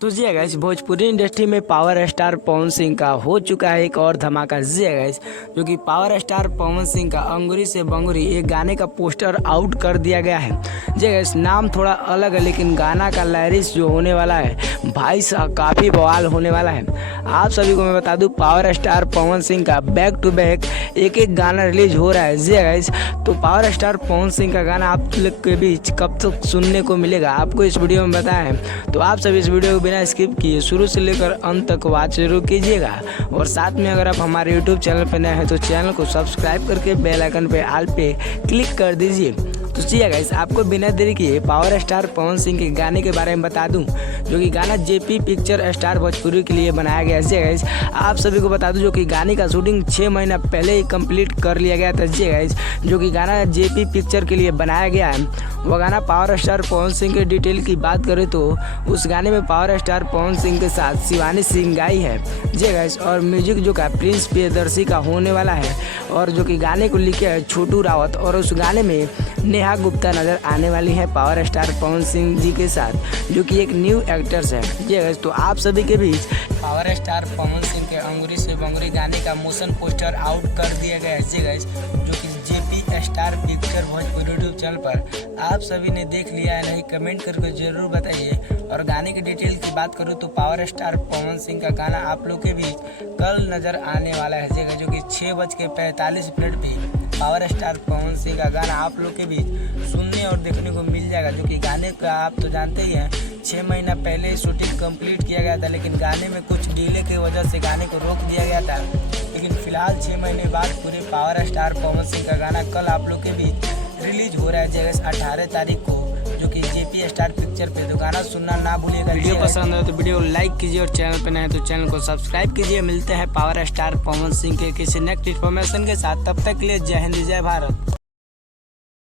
तो जी guys, Bhojpuri industry में power star Pawan Singh का हो चुका है एक और धमाका। जी गाइस, जो कि पावर स्टार पवन सिंह का अंगूरी से बंगूरी एक गाने का पोस्टर आउट कर दिया गया है। जी गाइस, नाम थोड़ा अलग है लेकिन गाना का लिरिक्स जो होने वाला है भाई साहब काफ़ी बवाल होने वाला है। आप सभी को मैं बता दूं, पावर स्टार पवन सिंह का बैक टू बैक एक एक गाना रिलीज हो रहा है। जी गाइस, तो पावर स्टार पवन सिंह का गाना आप लोग के बीच कब तक सुनने को मिलेगा आपको इस वीडियो में बताया है। तो आप सभी इस वीडियो को बिना स्किप किए शुरू से लेकर अंत तक वॉच जरूर कीजिएगा। और साथ में अगर आप हमारे यूट्यूब चैनल पर नए हैं तो चैनल को सब्सक्राइब करके बेल आइकन पे ऑल पे क्लिक कर दीजिए। तो चलिए गाइस, आपको बिना देरी किए पावर स्टार पवन सिंह के गाने के बारे में बता दूं, जो कि गाना जेपी पिक्चर स्टार भोजपुरी के लिए बनाया गया है। गाइस, आप सभी को बता दूं जो कि गाने का शूटिंग 6 महीना पहले ही कंप्लीट कर लिया गया था। जी गाइस, जो कि गाना जेपी पिक्चर के लिए बनाया गया है वह गाना पावर स्टार पवन सिंह के डिटेल की बात करें तो उस गाने में पावर स्टार पवन सिंह के साथ शिवानी सिंह गाई है। जी गाइस, और म्यूजिक जो का प्रिंस प्रियदर्शी का होने वाला है और जो कि गाने को लिखे है छोटू रावत, और उस गाने में नेहा गुप्ता नजर आने वाली है पावर स्टार पवन सिंह जी के साथ, जो कि एक न्यू एक्टर्स है। जी गाइस, तो आप सभी के बीच पावर स्टार पवन सिंह के अंगूरी से बंगूरी गाने का मोशन पोस्टर आउट कर दिया गया है। जी गाइस, जो कि JP star picture Bhojpuri YouTube channel पर आप सभी ने देख लिया है नहीं, कमेंट करके जरूर बताइए। और गाने की डिटेल की बात करूँ तो पावर स्टार पवन सिंह का गाना आप लोग के बीच कल नजर आने वाला है। जी गाइस, जो कि 6:45 पे पावर स्टार पवन सिंह का गाना आप लोग के बीच सुनने और देखने को मिल जाएगा। जो कि गाने का आप तो जानते ही हैं 6 महीना पहले शूटिंग कंप्लीट किया गया था, लेकिन गाने में कुछ डिले की वजह से गाने को रोक दिया गया था। लेकिन फिलहाल 6 महीने बाद पूरे पावर स्टार पवन सिंह का गाना कल आप लोग के बीच रिलीज हो रहा है। जगह 18 तारीख को, जो कि जेपी स्टार पिक्चर पे। तो गाना सुनना ना भूलिएगा। वीडियो पसंद हो तो वीडियो लाइक कीजिए और चैनल पे नए हैं तो चैनल को सब्सक्राइब कीजिए। मिलते हैं पावर स्टार पवन सिंह के किसी नेक्स्ट इन्फॉर्मेशन के साथ, तब तक के लिए जय हिंद जय भारत।